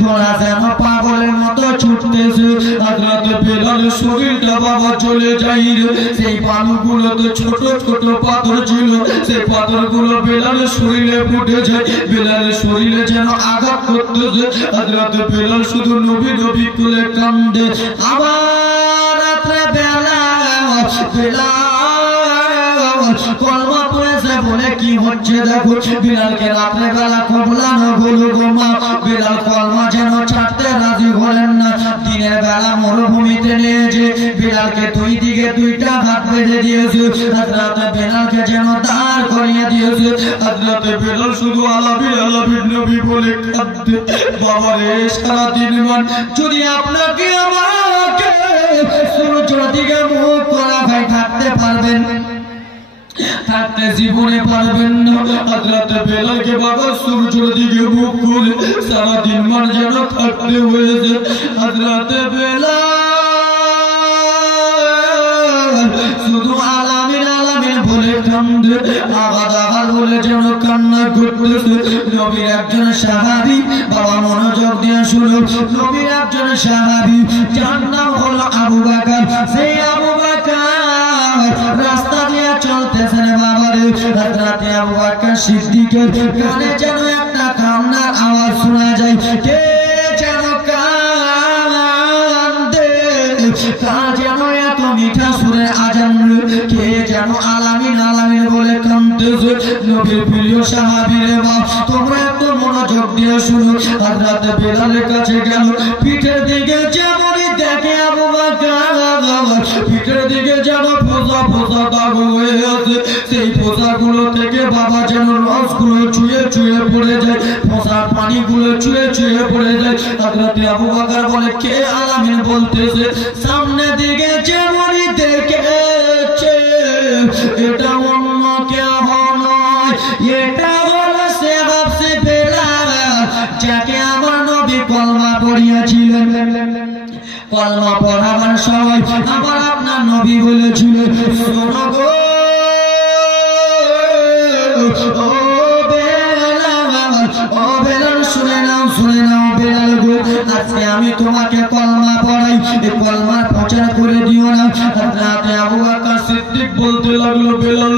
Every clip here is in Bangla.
ঘোড়া যেন পাগলের মতো ছুটতেছে। হযরত বেলালের শরীরটা বাবা চলে যায়। সেই বালুগুলোতে ছোট ছোট পাথর ছিল, সেই পাথরগুলো বেলালের শরীরে ফুটে যায়। বেলালের শরীরে যেন আঘাত করতেছে। হযরত বেলাল শুধু নবী নবী করে কান্দে। আবার রাত্রে বেলা কলমা পড়েছে বলে কি হচ্ছে দেখো। বিলালকে রাত্রে বেলা কবলানো হলো গোমা। বিলাল কলমা যেন ছাড়তে রাজি হলেন না। দিনের বেলা মরুভূমিতে নিয়ে যে বিলালকে দুই দিকে দুইটা হাত বেঁধে দিয়েছে। হযরত বেলালকে যেন দাঁড় করিয়ে দিয়েছে। হযরত বেলাল শুধু আলাবি আলাবি নবী বলে কাঁদতে। বাবা রে সারাদিন মান যদি আপনাকে আমাকে সূর্যের দিকে মুখ করা ভাই থাকতে পারবেন, থাকতে জীবনে পারবেন না। হযরত বেলালকে বাবা সূর্যের দিকে মুখ করে সারাদিন মান যেন থাকতে হয়েছে। হযরত বেলাল শুধু আলামিন আলামিন বলে কান্দে, আগাদ আগাদ বলে যেন কান্না করতেছে। নবীর একজন সাহাবী, বাবা মনোযোগ দিয়ে শুনো, নবীর একজন সাহাবী যার নাম হলো আবু বকর। সেই আবু বকর রাস্তা দিয়ে চলতেছেন বাবা রে। হযরত আবু বকর সিদ্দিকের কানে যেন একটা কান্নার আওয়াজ শোনা যায়। কে যেন কান্দে, কার যেন এত মিঠা সুরে আজান, কে যেন আলামিন আলামিন বলে কান্দতেছে। নবীর প্রিয় সাহাবী রে বাপ, তোমরা একটু মনোযোগ দিয়ে শুনো। হযরত বেলালের কাছে গেল, পিঠের দিকে যেমনই দেখে আবু বকর, পিঠের দিকে যেন ফোঁসা ফোঁসা দাগ হয়ে আছে। সেই ফোঁসাগুলো থেকে বাবা যেন রসগুলো চুয়ে চুয়ে পড়ে যায়, ফোঁসার পানিগুলো চুয়ে চুয়ে পড়ে যায়। হযরত আবু বকর বলে কে আলামিন বলতেছে। সামনে দিকে যেমনই দেখেছে, এটা অন্য কেউ নয়, এটা হলো সে হাফসে বেলাল, যাকে আমার নবী কলমা পড়িয়েছিলেন। কলমা পড়াবার সময় আবার আপনার নবী বলেছিলেন, শোনো গো ও বেলাল, ও বেলাল শুনে নাও শুনে নাও বেলাল গো, আজকে আমি তোমাকে কলমা পড়াই, এই কলমার প্রচার করে দিও না। হযরত আবু বকর সিদ্দিক বলতে লাগলো, বেলাল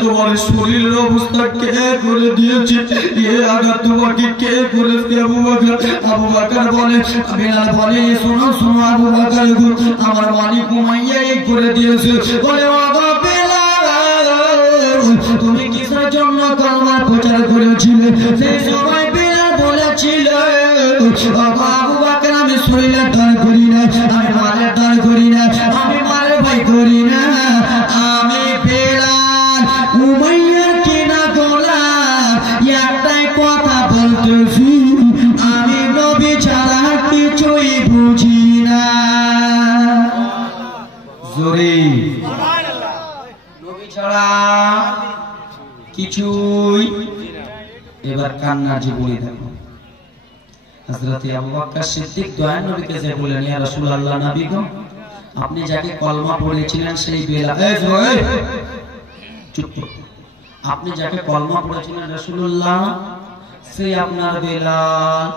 তোমার শরীরের অবস্থা কে করে দিয়েছে, এ আঘাত তোমাকে কে করেছে আবু বকর? আবু বকর বলে, বেলাল বলে শোনো শোনো আবু বকর গো, আমার মালিক উমাইয়া এই করে দিয়েছে। বলে ও বেলাল তুমি কিসের জন্য কলমা প্রচার করেছিলে? সেই সময় বেলাল বলেছিল, আবু বকর আমি শরীরের দান করি না, আমি মালের দান করি না, আমি মালের ভাই করি না, আমি বেলাল উমাইয়ার কিনা গোলাম। একটাই কথা বলতেছি, আমি নবী ছাড়া কিছুই বুঝি না। জোরে নবী ছাড়া কিছুই। এবার কান্নার জীবনী দেখো। হযরত আবু বকর সিদ্দিক দয়ার নবীকে যে বলেন, ইয়া রাসূলুল্লাহ নবী গো, আপনি যাকে কলমা পড়েছিলেন সেই বেলাল, চুপ, আপনি যাকে কলমা পড়েছিলেন রাসূলুল্লাহ, সেই আপনার বেলাল।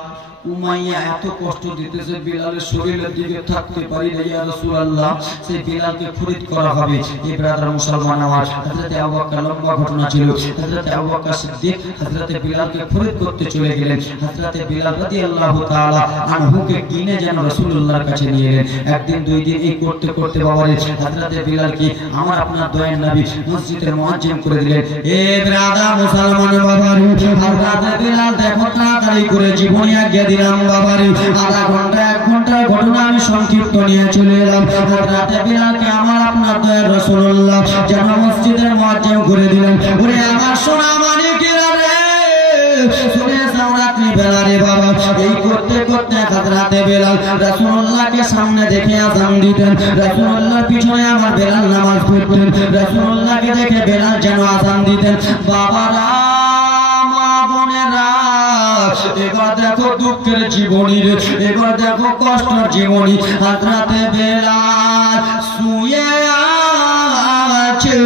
উমাইয়া এত কষ্ট দিতেছে, বেলালের শরীরের দিকে থাকতে পারি না ইয়া রাসূলুল্লাহ, সেই বেলালকে খরিদ করা হবে। এই ব্রাদার মুসলমান আমার, হযরত আবু বকর লম্বা ঘটনা ছিল। হযরত আবু বকর সিদ্দিক হযরত বেলালকে খরিদ করতে চলে গেলেন। হযরত বেলাল রাদিয়াল্লাহু তাআলা আনহুকে কিনে যেন রাসূলুল্লাহর কাছে নিয়ে এলেন। একদিন দুই দিন এই করতে করতে বাবারে হযরত বেলালকে আমার আপনার দয়ার নবী মসজিদের মুয়াজ্জিন করে দিলেন। এ ব্রাদার মুসলমান বাবারে, হযরত বেলাল দেখো তাড়াতাড়ি করে জীবনী আজ্ঞা দিলাম বাবারে, আধা ঘন্টা এক ঘন্টার ঘটনা আমি সংক্ষিপ্ত নিয়ে চলে এলাম। হযরত বেলালকে আমার আপনার দয়ার রাসূলুল্লাহ যেন মসজিদের মুয়াজ্জিন করে দিলেন। ওরে আমার সোনা মানিকেরা রে, শুনে যাও রাত্রি বেলা রে বাবা, এই করতে করতে হযরত বেলাল রাসূলুল্লাহকে সামনে দেখে আযান দিতেন, রাসূলুল্লাহর পিছনে আমার বেলাল নামাজ পড়তেন, রাসূলুল্লাহকে দেখে বেলাল যেন আযান দিতেন। বাবারা মা বোনেরা, এবার দেখো দুঃখের জীবনী রে, এবার দেখো কষ্টের জীবনী। হযরত বেলাল শুয়ে আছে,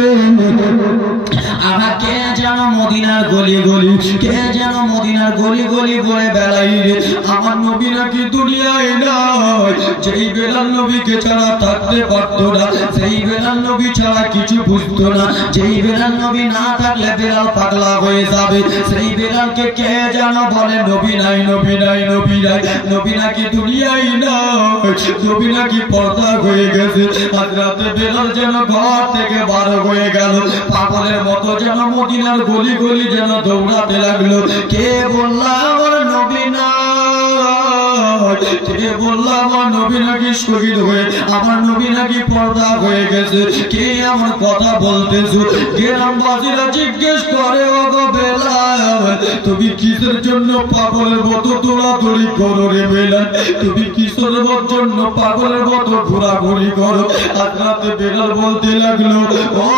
আমার কে যেন মদিনার গলি গলি, কে যেন মদিনার গলি গলি বলে বেড়াই রে, আমার নবী নাকি দুনিয়ায় নাই। যেই বেলাল নবীকে ছাড়া থাকতে পারতো না, সেই বেলাল নবী ছাড়া কিছু বুঝতো না, যেই বেলাল নবী না থাকলে বেলাল পাগলা হয়ে যাবে, সেই বেলালকে কে যেন বলে নবী নাই, নবী নাই, নবী নাই, নবী নাকি দুনিয়ায় নাই, নবী নাকি পর্দা হয়ে গেছে। হযরত বেলাল যেন ঘর থেকে বার হয়ে গেল, পাগলের মতো যেন মদিনার গলি গলি যেন দৌড়াতে লাগলো। কে বললা আমার নবী নাই, কে বললা আমার নবী নাকি শহীদ হয়ে, আমার নবী নাকি পর্দা হয়ে গেছে, কে আমার কথা বলতেছো? গ্রামবাসীরা জিজ্ঞেস করে ও গো বেলাল, তুমি কিসের জন্য পাগলের মতো দৌড়াদৌড়ি করো রে বেলাল, তুমি কিসের জন্য পাগলের মতো ঘোরাঘুরি করো? হযরত বেলাল বলতে লাগলো, ও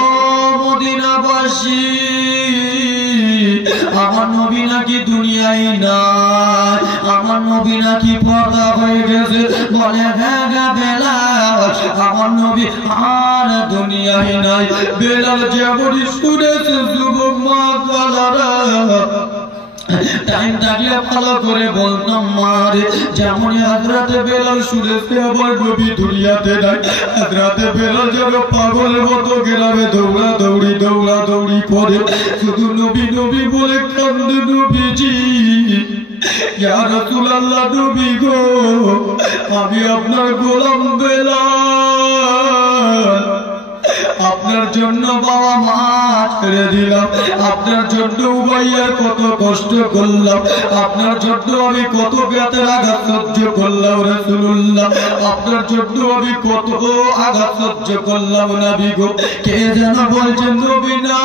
মদিনাবাসী, আমার নবী নাকি দুনিয়ায় নাই, আমার নবী নাকি পর্দা হয়ে গেছে। বলে হ্যাঁ গা বেলাল, আমার নবী আর দুনিয়ায় নাই। বেলাল যেমনই শুনেছে যুবক মা কালারা, টাইম থাকলে ভালো করে বলতাম মারে, যেমন হযরত বেলাল শুনেছে আমার নবী দুনিয়াতে নাই, হযরত বেলাল যেন পাগল মতো গ্রামে দৌড়াদৌড়ি দৌড়াদৌড়ি করে, শুধু নবী নবী বলে কান্দে। নবীজি, ইয়া রাসূলুল্লাহ, নবী গো, আমি আপনার গোলাম বেলাল, আপনার জন্য বাবা মা ছেড়ে দিলাম, আপনার জন্য উমাইয়ার কত কষ্ট করলাম, আপনার জন্য আমি কত ব্যথার আঘাত সহ্য করলাম রাসূলুল্লাহ, আপনার জন্য আমি কত আঘাত সহ্য করলাম নবী গো। কে যেন বলছেন নবী নাই।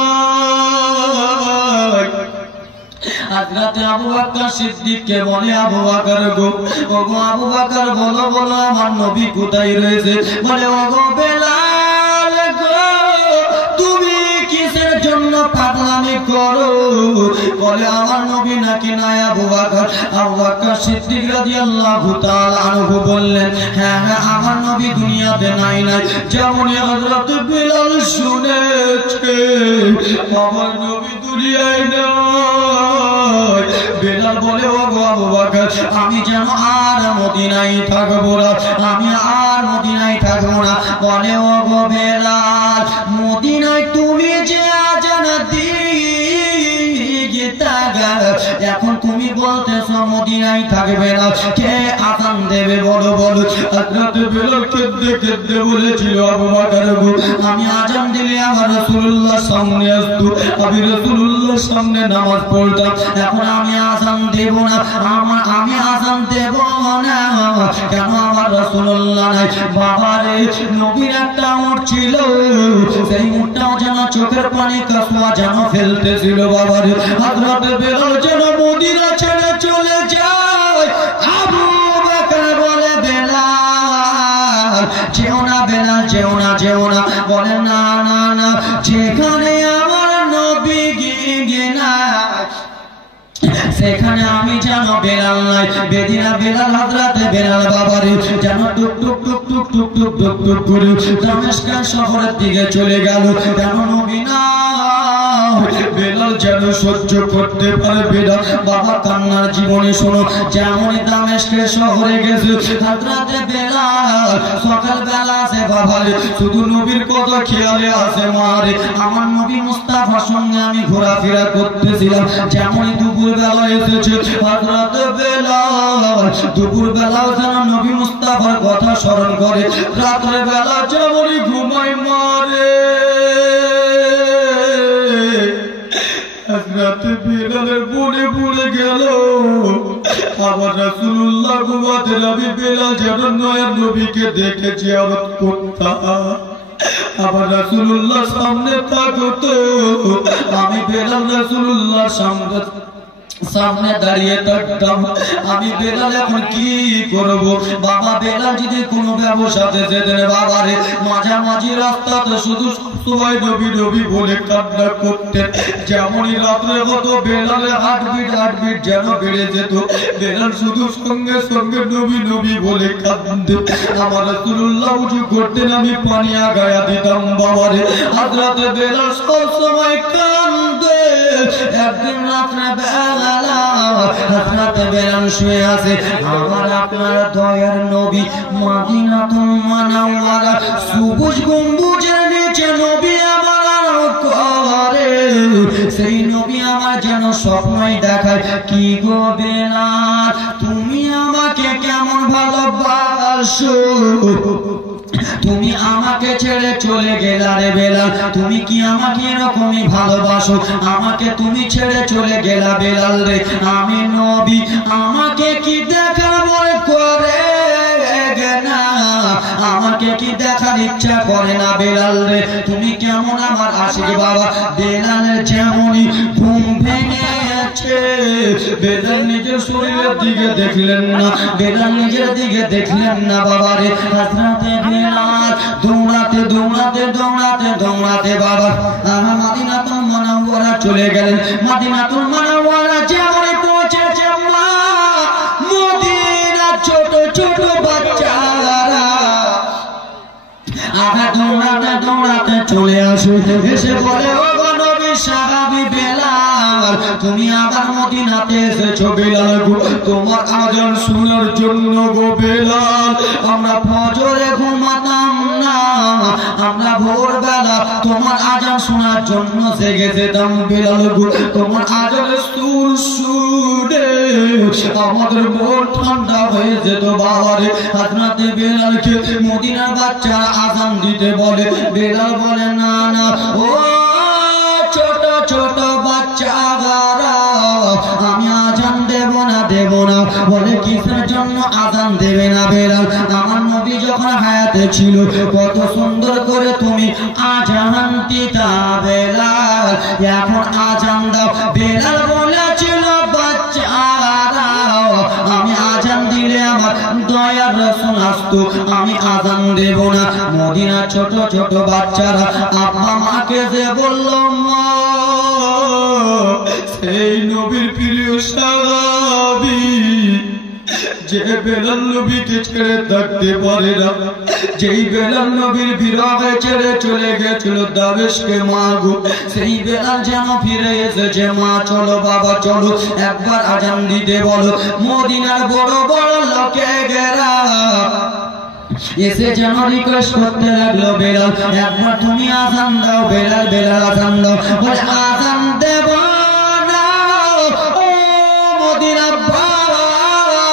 হযরত আবু বকর সিদ্দিককে বলে, আবু বকর গো, ও গো আবু বকর, বলো বলো আমার নবী কোথায় রয়েছে? বলে, ও গো বেলাল গো, তুমি কিসের জন্য পাগলামি করো? বলে, আমার নবী নাকি নাই আবু বকর। আবু বকর সিদ্দিক রাদিয়াল্লাহু তাআলা আনহু বললেন, হ্যাঁ হ্যাঁ, আমার নবী দুনিয়াতে নাই নাই। যেমন হযরত বেলাল শুনেছে আমার নবী দুনিয়ায় নাই। বেলাল বলে, ও গো আবু বকর, আমি যেন আর মদিনায় থাকবো না, আমি আর মদিনায় থাকবো না। বলে, ও গো বেলাল, মদিনায় তুমি যে আজান এখন তুমি বলতেছ মদিনায় থাকবে না, কে আজান দেবে বলো বলো? হযরত বেলাল কেঁদে কেঁদে বলেছিল, আবু বকর গো, আমি আজান দিলে আমার রাসূলুল্লাহ সামনে আসতো, আমি রাসূলুল্লাহর সামনে নামাজ পড়তাম, এখন আমি আজান দেব না, আমি আজান দেব না, কেন আমার রাসূলুল্লাহ নাই। বাবারে, নবীর একটা উট ছিল, সেই উটটাও যেন চোখের পানি কাঁচুয়া যেন ফেলতেছিল। বাবারে, হযরত বেলাল যেন মদিনা ছেড়ে চলে যায়। আবু বকর বলে, বেলাল যেও না, বেলাল যেও না, যেও না। বলে, না না না, যেখানে আমার নবী গিয়ে না সেখানে আমি যেন বেলাল নাই। বেদিনা বেলাল, হযরত বেলাল বাবারে যেন টুক টুক টুক টুক টুক টুক টুক টুক করে দামেস্ক শহরের দিকে চলে গেল। কেন নবী না, বেলাল যেন সহ্য করতে পারবে না। বাবা কান্নার জীবনে শোনো, যেমন দামেস্ক শহরে গেছে হযরত বেলাল, সকালবেলা আসে বাবারে শুধু নবীর কথা খেয়ালে আসে মারে। আমার নবী মুস্তাফার সঙ্গে আমি ঘোরাফেরা করতেছিলাম, যেমন দুপুর বেলা এসেছে হযরত বেলাল, দুপুর বেলাও যেন নবী মুস্তাফার কথা স্মরণ করে, রাতের বেলা যেমনই ঘুমায় মারে। হযরত বেলালের মনে পড়ে গেল আমার রাসূলুল্লাহ ঘুমাতে, আমি বেলাল যেন নয়া নবীকে দেখে জিয়ারত করতাম, আমার রাসূলুল্লাহ সামনে থাকতো, আমি বেলাল রাসূলুল্লাহ সামনে দাঁড়িয়ে থাকতাম। আমি বেলাল এখন কি করব? বাবা বেলাল যদি কোনো ব্যবসাতে যেতেন বাবারে, মাঝামাঝি রাস্তাতে শুধু সবাই নবী নবী বলে কান্না করতেন। যেমনই রাত্রে হতো বেলালের হার্টবিট যেন বেড়ে যেত, বেলাল শুধু সঙ্গে সঙ্গে নবী নবী বলে কাঁদতেন। আমার রাসূলুল্লাহ উজু করতেন, আমি পানি আগায়া দিতাম বাবারে। হযরত বেলাল সব সময় কান একদিন রাত্রে বেলা হযরত বেলাল শুয়ে আছে, আমার আপনার দয়ার নবী মদিনাতুল মুনাওয়ারা সবুজ গম্বুজের নিচে নবী আমার করে, সেই নবী আমার যেন স্বপ্নই দেখায়, কি গো বেলাল তুমি আমাকে কেমন ভালোবাসো, তুমি আমাকে ছেড়ে চলে গেলা রে বেলাল, তুমি কি আমাকে এরকমই ভালোবাসো, আমাকে তুমি ছেড়ে চলে গেলা বেলাল রে, আমি নবী আমাকে কি দেখা মনে করে না, আমাকে কি দেখার ইচ্ছা করে না বেলাল রে, তুমি কেমন আমার আশিক বাবা। বেলালের যেমনই ঘুম ভেঙেছে, বেলাল নিজের শরীরের দিকে দেখলেন না, বেলাল নিজের দিকে দেখলেন না বাবা রে। হযরতে বেলাল দৌড়াতে দৌড়াতে দৌড়াতে দৌড়াতে বাবা আমার মদিনাতুল মুনাওয়ারা চলে গেলেন। মদিনাতুল মুনাওয়ারা যেমনই পৌঁছেছে মা মদিনা ছোট ছোট বাচ্চারা আঘাত দৌড়াতে দৌড়াতে চলে আসে, এসে বলে ও গো নবী সাহাবী বেলাল তুমি আবার মদিনাতে এসেছো বেলাল গো, তোমার আযান শোনার জন্য গো বেলাল, আমরা ফজরে ঘুমাতাম না, আমরা ভোরবেলা তোমার আযান শোনার জন্য জেগে যেতাম বেলাল গো, তোমার আযানের সুর শুনে আমাদের মন ঠান্ডা হয়ে যেত বাবা রে। হযরতে বেলালকে মদিনার বাচ্চা আযান দিতে বলে, বেলাল বলে না না ও ছোট ছোট বাচ্চারা আমি আযান দেব না দেব না, বলে কিসের জন্য আযান দেবে না বেলাল, আমার নবী যখন হায়াতে ছিল কত সুন্দর করে তুমি আযান দিতা বেলাল, এখন আযান দাও। বেলাল বলেছিল বাচ্চারা আমি আযান দিলে আমার দয়ার রাসূল আসতো, আমি আযান দেব না। মদিনা ছোট ছোট বাচ্চারা আব্বা মাকে যে বলল মা সেই নবীর প্রিয় সাহাবী যে বেলাল নবীকে ছেড়ে থাকতে পারে না, যেই বেলাল নবীর বিরহে ছেড়ে চলে গেছিল দামেস্কে মা গো, সেই বেলাল যেন ফিরে এসেছে মা, চলো বাবা চলো একবার আযান দিতে বলো। মদিনার বড় বড় লোকেরা এসে যেন রিকোয়েস্ট করতে লাগলো বেলাল একবার তুমি আযান দাও বেলাল, বেলাল আযান দাও, বলে আযান দেব না ও মদিনার বাসী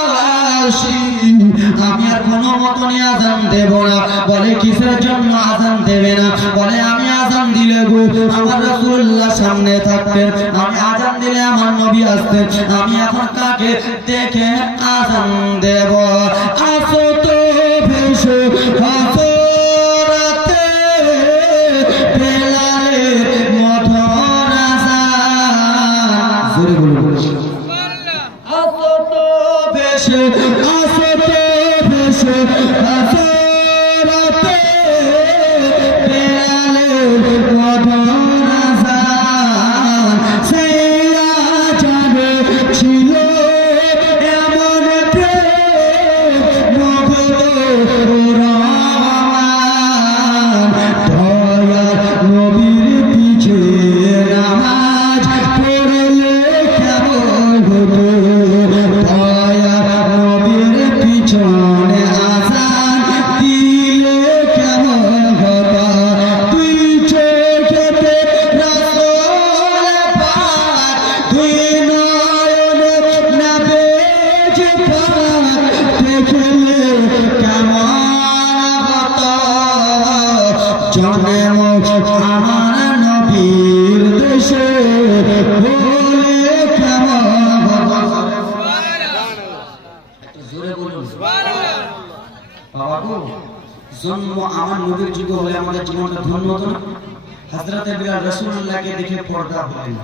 আমি আর কোনো মতনই আযান দেব না। বলে কিসের জন্য আযান দেবে না, বলে আমি আযান দিলে গো আমার রাসূলুল্লাহ সামনে থাকতেন, আমি আযান দিলে আমার নবী আসতেন, আমি এখন কাকে দেখে আযান দেব। আসো তো ভেসে আসো রাতে বেলালের মধুর আযান, জোরে বলুন আসো তো ভেসে আসো তো ভেসে আসো রাতে বেলালের মধুর আযান, সেই আযানে ছিল এমন প্রেম মধুর রহমান, দয়ার নবীর পিছে নামাজ পড়লে কেমন হতো, দয়ার নবীর পিছনে আযান দিলে কেমন হতো, তুই চোখেতে রাসূল পাক তুই নয়নে নবীজি পাক দেখলে কেমন হতো, জন্ম আমার নবীর দেশে হলে কেমন হতো। জোরে বলুন বাবা গো, জন্ম আমার নবীর যুগে হলে আমাদের জীবনটা ধন্য হতো না। হযরতে বেলাল রাসূলুল্লাহকে দেখে পর্দা হলেন,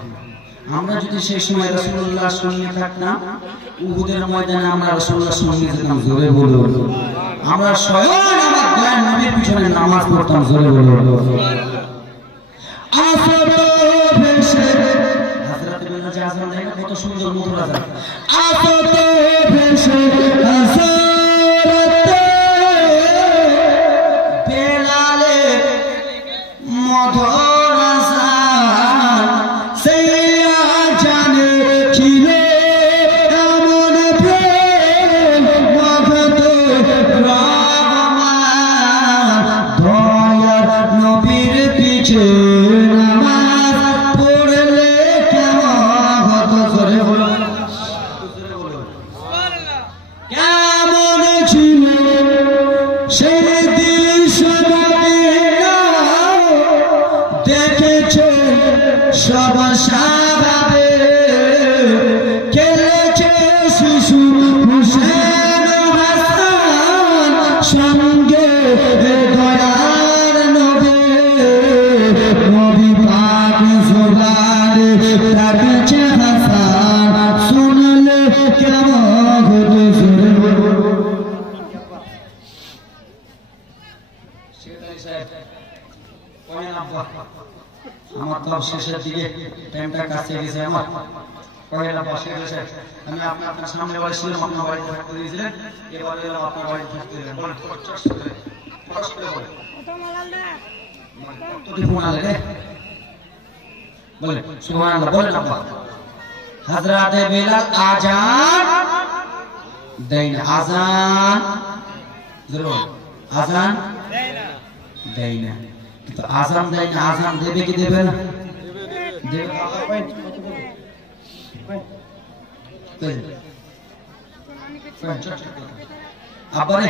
আমরা যদি সেই সময় রাসূলুল্লাহর সঙ্গে থাকতাম উহুদের ময়দানে আমরা রাসূলুল্লাহর সঙ্গে যেতাম, জোরে বলুন আমরা স্বয়ং আমার দয়ার নবীর পিছনে নামাজ পড়তাম, জোরে বলুন আসো তো ভেসে। হযরতে বেলাল যে আযান দেয় কত সুন্দর মধুর আযান, আসো তো ভেসে আসো রাতে বেলালের মধুর আযান, সেই শাবাবে খেলেছে শিশু হুসেন হাসান সঙ্গে দয়ার নবী নবী পাক জোবানে ডাকছে হাসান শুনলে কেমন হতো আমার তো শেষের দিকে টাইমটা কাছে গেছে আমার পয়লা বসে গেছে আমি আপনার সামনে বসেছিলাম আপনার বাড়ি থাকতে দিয়েছিলেন এবারে এলাম আপনার বাড়ি থাকতে দিলেন বলেন বলেন সুবহানাল্লাহ বলেন আব্বা হযরত বিলাল আযান দেন আযান জরুর আযান দেয় না কিন্তু আযান দেয় না আযান দেবে কি দেবে না দেবে আবারে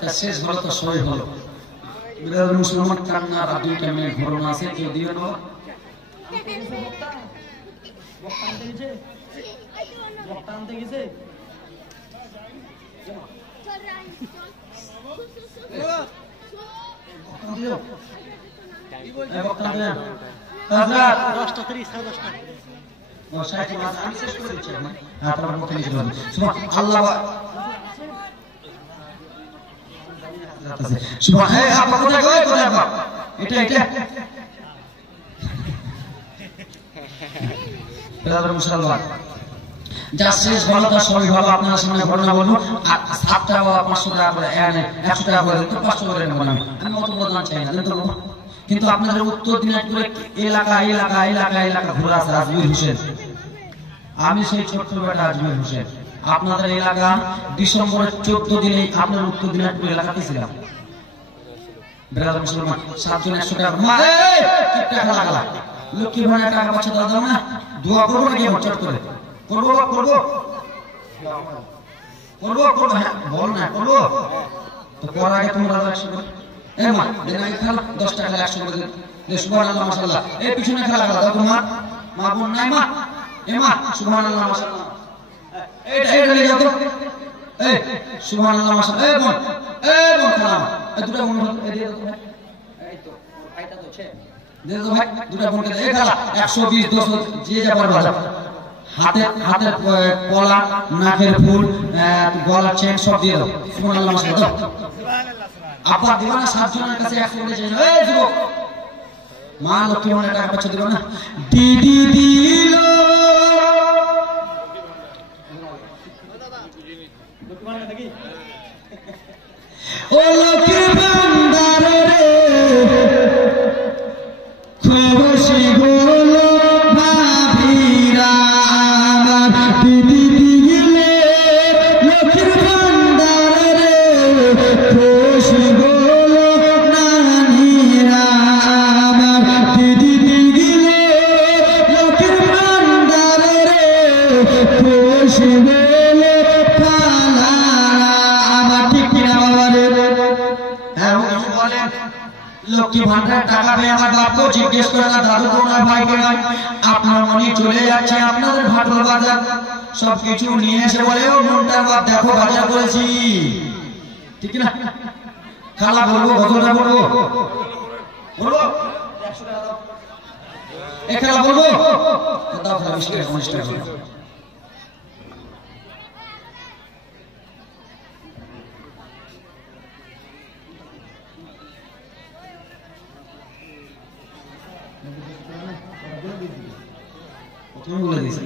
তা শেষ হলো তো সই হলো বিরাট মুসলমান কান্নার আর দুই টাইমে ঘটনা আছে কেউ দিও না বক্তানতে গেছে যা শেষ ভালো তার সবই ভালো আপনার সামনে ঘটনা বলবো আর 7 টাকা বা 500 টাকা করে 100 টাকা করে তো 500 করে নেব না আমি অত বদলান চাই না কিন্তু আপনাদের উত্তর দিনাজপুরে এলাকা এলাকা এলাকা এলাকা ঘোরা আছে আজমির হোসেন আমি সেই ছোট্ট বেটা আজমির হোসেন আপনাদের এলাকা ডিসেম্বরের 14 দিনে আপনার উত্তর দিনাজপুর এলাকাতে ছিলাম বেড়াল মুসলমান 7 জন 100 টাকা মা এই কি টাকা লাগলা লক্ষ্মী ভান্ডার টাকা পাচ্ছে দাও না দোয়া করব নাকি চট করে করব করব করব করব হ্যাঁ বল না করব তো করার আগে তোমরা 100 করে এ মা দেনা খেলা 10 টাকা 100 করে দে সুবহানাল্লাহ মাশাআল্লাহ এই পিছনে খেলা লাগা দাও তোমার মা বোন নাই মা এ মা সুবহানাল্লাহ মাশাআল্লাহ এইটা নিয়ে যাও তো এই সুবহানাল্লাহ মাশাআল্লাহ এই বোন খেলা এই দুটো বোন এই দিয়ে দাও এই তো ভাইটা তো ছে দে দাও ভাই দুটো বোনকে এই খেলা 120 200 যে যা পারবা হাতের কলা নাকের ফুল গলার চেন সব দিয়ে দাও সুবহানাল্লাহ মাশাআল্লাহ আপা দিবা না 7 জনের কাছে 100 করে চাই এই যুবক মা লক্ষ্মী ভান্ডার টাকা পাচ্ছে দিবা না দিদি দিল ও লক্ষ্মী ভান্ডার রে খুশি হলো ভাবিরা আমার দিদি দিলে লক্ষ্মী ভান্ডার রে খুশি হলো নানিরা আমার দিদি দিলে লক্ষ্মী ভান্ডার রে খুশি হলো খালারা আমার ঠিক কিনা বাবা রে হ্যাঁ বলে লক্ষ্মী ভান্ডার টাকা পেয়ে আমার বাপকেও জিজ্ঞেস করে না দাদু কোনার ভাইকে নয় আপনার মনে চলে যাচ্ছে আপনাদের ভাটল বাজার সবকিছু নিয়ে এসে বলে ও মনটার বাপ দেখো বাজার করেছি ঠিক না খালা বলবো কতটা বলবো বলবো 100 টাকা দাও এ খালা বলবো দাও খালা 20 টাকা 50 টাকা তুমি বলে দিয়েছি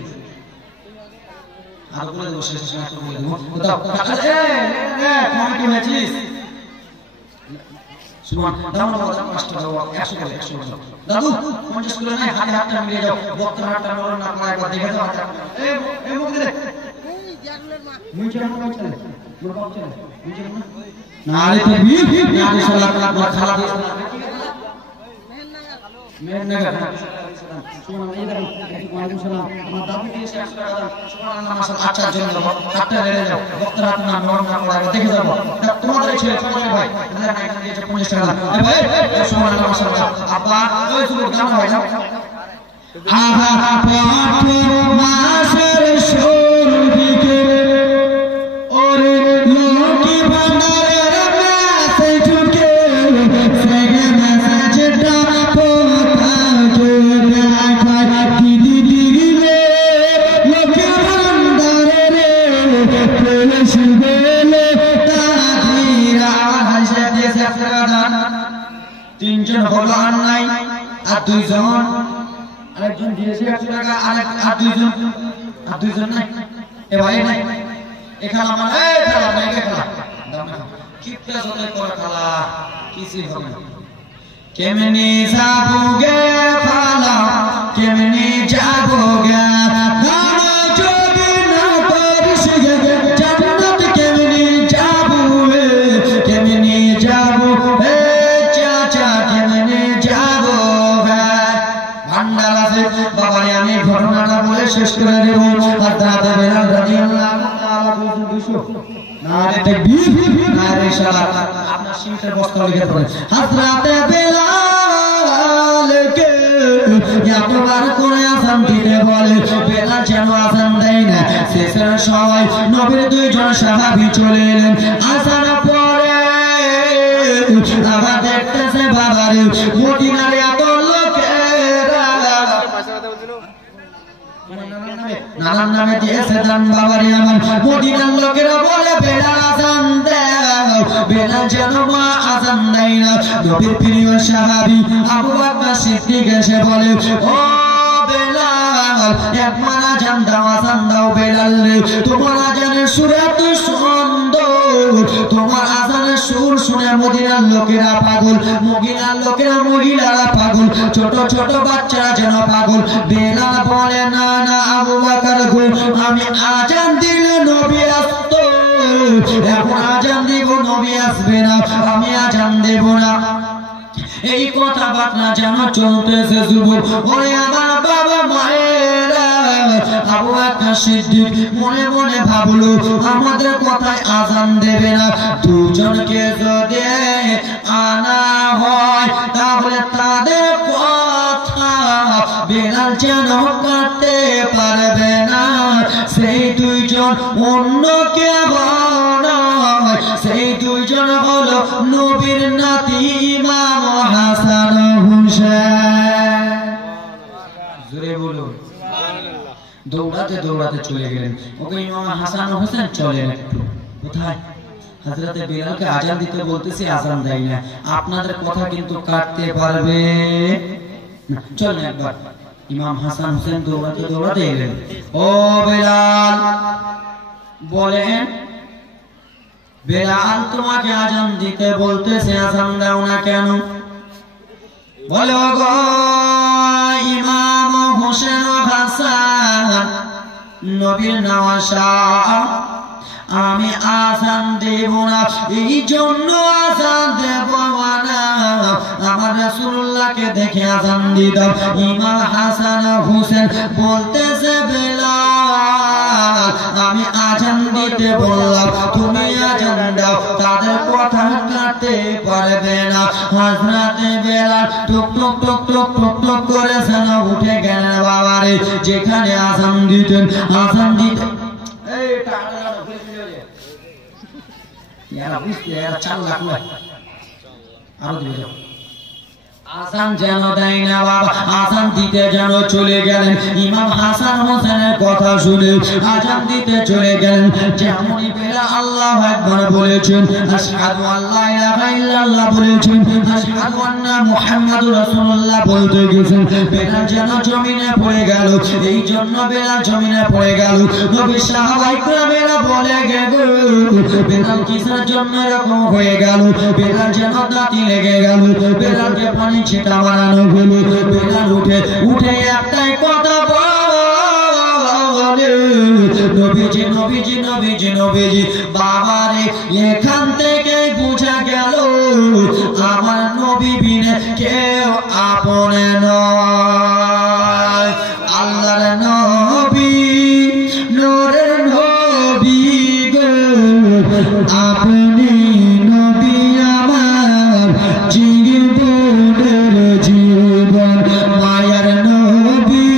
আর বলে দেবো শেষ শেষ বলে দেবো দাও টাকা দে কমিটি হয়েছিস সুবহান দাও না দাও 5 টাকা 100 করে 100 করে দাদু 50 করে নাই হাতে হাতটা মিলিয়ে যাও বক্তার হাতটা মরণ না করে একবার দেখে দাও হাতটা এই মুখ দে এই জাগুলের মা মুই চলে না চলে মোর বাপ চলে মুই চলে না আরে তুমি আমি সাল্লাল্লাহু খালা দিয়ে মেহনগর সুবহানাল্লাহ এই দেখো ওয়ালাইকুম সালাম আমার দাদু দিয়েছে 100 টাকা দাও সুবহানাল্লাহ মাশাআল্লাহ আচ্ছা জন্য দাও হাতটা রেড়ে যাও বক্তার হাত না মরণ না করে দেখে যাও তোমাদের ছেলে তোমাদের ভাই এখানে এখানে দিয়েছে 50 টাকা দাও এ ভাই সুবহানাল্লাহ মাশাআল্লাহ আব্বা ওই সুবহান কেমন হয় না তিনজন হলো অনলাইন আর দুইজন আরেকজন দিয়েছে 100 টাকা আর দুইজন নাই এ ভাই নাই এ খেলা মানে এই খেলা নাই খেলা কিপটা জলে করা খেলা কিছু হবে না কেমনে যাবোগে পালা কেমনে যাবোগে ঘটনাটা বলে শেষ করে দেব হযরত বেলাল রাদিয়াল্লাহু তাআলা নারে তাকবীর নারে সালাত আপনার সিংহের বস্তা লিখে পড়ে হযরত বেলালকে এতবার করে আযান দিতে বলে বেলাল যেন আযান দেয় না শেষের সময় নবীর দুইজন সাহাবী চলে এলেন আযান পরে আবার দেখতেছে বাবারে মদিনার এত নানার নামে দিয়েছে দান বাবারে আমার মদিনার লোকেরা বলে বেলাল আযান দাও বেলাল যেন মা আযান দেয় না নবীর প্রিয় সাহাবী আবু বকর সিদ্দিক এসে বলে ও বেলাল একবার আযান দাও বেলাল রে তোমার আযানের সুর এত সুন্দর তোমার আযানের সুর শুনে মদিনার লোকেরা পাগল মদিনার লোকেরা মহিলারা পাগল ছোট ছোট বাচ্চারা যেন পাগল বেলাল বলে না না আবু বকর গো আমি আযান দিলে নবী আসতো এখন আযান দিব নবী আসবে না আমি আযান দেব না এই কথা বার্তা যেন চলতেছে যুবক ওরে আমার বাবা মায়েরা আবু বকর সিদ্দিক মনে মনে ভাবলো আমাদের কথায় আযান দেবে না দুজনকে যদি আনা হয় তাহলে তাদের কথা বেলাল যেন কাটতে পারবে না সেই দুইজন অন্য কেউ নয় সেই দুইজন হলো নবীর নাতি ইমাম হাসান হুসেন জোরে বলুন দৌড়াতে দৌড়াতে চলে গেলেন ওকে ইমাম হাসান হোসেন চলেন একটু কোথায় হযরতে বেলালকে আযান দিতে বলতেছি আযান দেয় না আপনাদের কথা কিন্তু কাটতে পারবে না চলেন একবার ইমাম হাসান হোসেন দৌড়াতে দৌড়াতে এলেন ও বেলাল বলেন বেলাল তোমাকে আযান দিতে বলতেছে আযান দাও না কেন বলে গো ইমাম হোসেন হাসান নবীর নওয়াসা আমি আযান দেব না এই জন্য আযান দেব না আমার রাসূলুল্লাহকে দেখে আযান দিতাম ইমাম হাসান হোসেন বলতেছে বেলাল আমি আযান দিতে বললাম তুমি আযান দাও তাদের কথা কাটতে পারবে না হযরতে বেলাল টুক টুক টুক টুক টুক টুক করে যেন উঠে গেলেন বাবারে যেখানে আযান দিতেন আযান দিতে এই টাকা यार बुझते यार 4 लाख में आरो दिए जाओ আযান যেন দেয় না বাবা আযান দিতে যেন চলে গেলেন ইমাম হাসান হোসেনের কথা শুনে আযান দিতে চলে গেলেন যেমনই বেলাল আল্লাহু আকবার বলেছেন আশহাদু আল্লা ইলাহা ইল্লাল্লাহ বলেছেন আশহাদু আন্না মুহাম্মাদুর রাসূলুল্লাহ বলতে গেছেন বেলাল যেন জমিনে পড়ে গেল এই জন্য বেলাল জমিনে পড়ে গেল নবী সাহাবায়ে কেরামেরা বলে গেল বেলাল কিসের জন্য এরকম হয়ে গেল বেলাল যেন দাঁতি লেগে গেল বেলালকে পানি ছিটা মারানো হলো বেলাল উঠে একটাই কথা বলে নবীজি নবীজি নবীজি নবীজি বাবারে এখান থেকে বোঝা গেল আমার নবী বিনে কেউ আপন নয় আল্লাহর নবী নূরের নবী গো আপনি নবী আমার জীবনের জীবন মায়ার নবী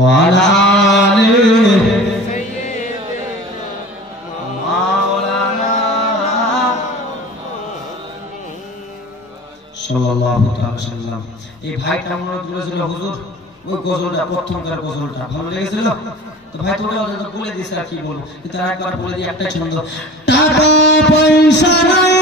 وعلى آله مولانا সাল্লাল্লাহু তাআলা সাল্লাম। এই ভাইটা আমরা বলেছিল হুজুর ওই গজলটা প্রথমকার গজলটা ভালো লেগেছিল তো ভাই তোকে বলে দিয়েছে আর কি বলবো, কিন্তু একবার বলে দিই একটা ছন্দ। টাকা পয়সা নাই